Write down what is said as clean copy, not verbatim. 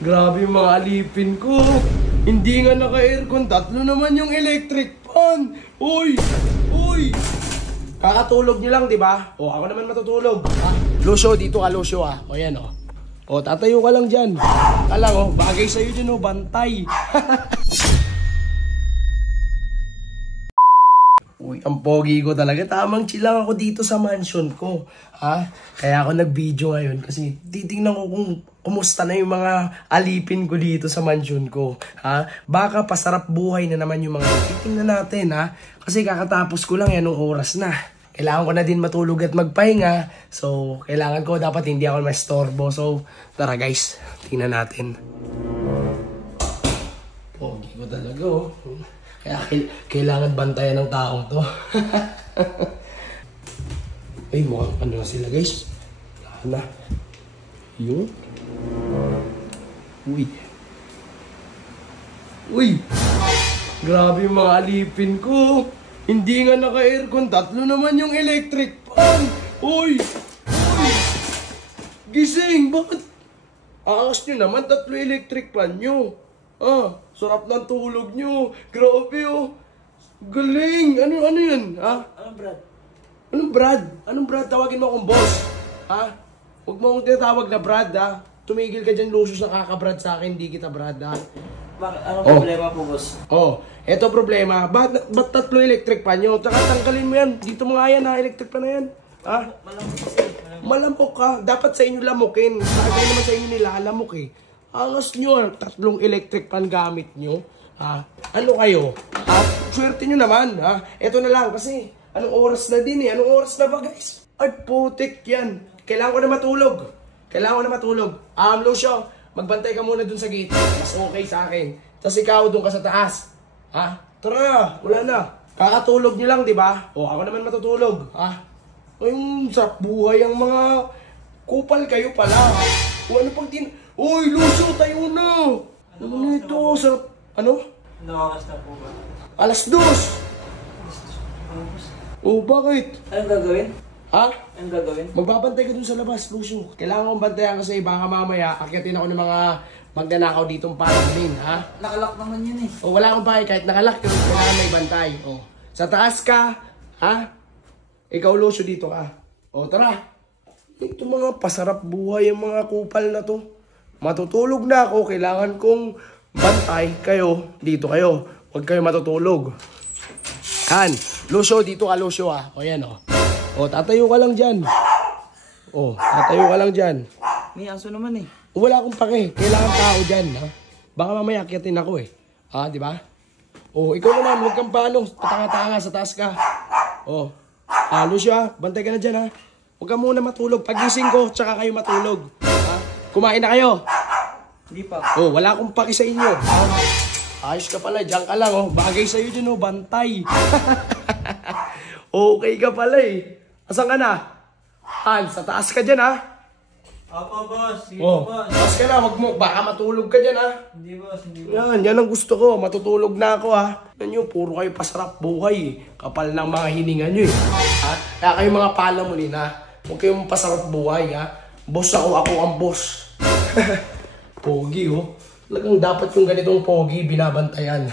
Grabe yung mga alipin ko. Hindi nga naka-aircon. 3 naman yung electric fan. Uy! Uy! Kakatulog nyo lang, di ba? O, ako naman matutulog. Ha? Lucio, dito ka, Lucio, ha? O, yan, o. O, tatayo ka lang dyan. Alang, o. Bagay sa'yo dyan, o. Bantay. Uy, ang pogi ko talaga. Tamang chill lang ako dito sa mansion ko. Ha? Kaya ako nag-video ngayon kasi titingnan ko kung kumusta na yung mga alipin ko dito sa mansion ko. Ha? Baka pasarap buhay na naman yung mga titingnan natin, ha? Kasi kakatapos ko lang yan ng oras na. Kailangan ko na din matulog at magpahinga. So, kailangan ko dapat hindi ako mastorbo. So, tara guys, tingnan natin. Pogi ko talaga, oh. Kaya kailangan bantayan ng taong to. Ay, mukhang ano na sila, guys. Wala na. Yun. Uy. Uy. Grabe yung mga alipin ko. Hindi nga naka-aircon. 3 naman yung electric fan. Uy. Uy. Gising. Bakit? Aangas nyo naman. 3 electric fan nyo. Ah, sarap ng tulog nyo. Grabe, oh. Galing. Ano yan? Ha? Anong Brad? Anong Brad? Anong Brad? Tawagin mo akong boss. Ha? Huwag mo akong tinatawag na Brad, ha? Tumigil ka dyan, Lucius, na kaka-Brad sa akin. Hindi kita Brad, ha? Bakit? Anong problema po, boss? Oh, eto problema. Ba't 3 electric pan nyo? Tsaka tanggalin mo yan. Dito mo nga yan, ha? Electric pan na yan. Ha? Malamok kasi. Malamok ka. Dapat sa inyo lamukin. Bakit naman sa inyo nilalamok, eh? Angas nyo, 3 electric pan gamit nyo. Ha? Ano kayo? Ha? Swerte nyo naman, ha? Eto na lang, kasi anong oras na din, eh? Anong oras na ba, guys? Ay, putik yan. Kailangan ko na matulog. Kailangan ko na matulog. Lucio, magbantay ka muna dun sa gate. Mas okay sa akin. Tapos ikaw dun ka sa taas. Ha? Tara na, wala na. Kakatulog nyo lang, di ba? O, ako naman matutulog. Ha? Ay, sa buhay ang mga kupal kayo pala. O, ano pang Uy, Lucio, tayo na! Ano nito? Sarap. Ano? Nakakas na po ba? Alas 2! Oh, bakit? Anong gagawin? Ha? Anong gagawin? Magbabantay ka dun sa labas, Lucio. Kailangan kong bantayan kasi baka mamaya akyatin ako ng mga magnanakaw ditong palamin, ha? Nakalak naman yun eh. O, wala akong pakay. Kahit nakalak yun, kailangan may bantay. O, sa taas ka, ha? Ikaw, Lucio, dito ka. O, tara. Ito mga pasarap buhay ang mga kupal na to. Matutulog na ako, kailangan kong bantay kayo, dito kayo. Huwag kayo matutulog. Han, Lucio, dito ka, Lucio, ha. O, yan, o. O, tatayo ka lang dyan. O, tatayo ka lang dyan. May aso naman eh. Wala akong pake, kailangan tao dyan, ha. Baka mamaya akyatin ako, eh. Ha, di ba? O, ikaw naman, huwag kang paano, patanga-tanga, sa taas ka. O, Lucio, ha, bantay ka na dyan, ha. Huwag ka muna matulog. Pagising ko, tsaka kayo matulog. Ha? Kumain na kayo? Hindi pa. Oh, wala akong paki sa inyo. Ayos ka pala, diyan ka lang, oh. Bagay sa'yo dyan, oh, bantay. Okay ka pala, eh. Asan ka na? Han, sa taas ka dyan, ha? Apo, boss. Sige, Oh, boss. taas ka na, wag mo, baka matulog ka dyan, ha? Hindi, boss. Hindi, boss. Yan ang gusto ko, matutulog na ako, ha? Yan nyo, puro kayo pasarap buhay, eh. Kapal ng mga hininga nyo, eh. Ha? Kaya kayo mga palamulin, ha? Huwag kayong pasarap buhay, ha? Boss ako ang boss. Pogi, oh. Talagang dapat yung ganitong pogi binabantayan.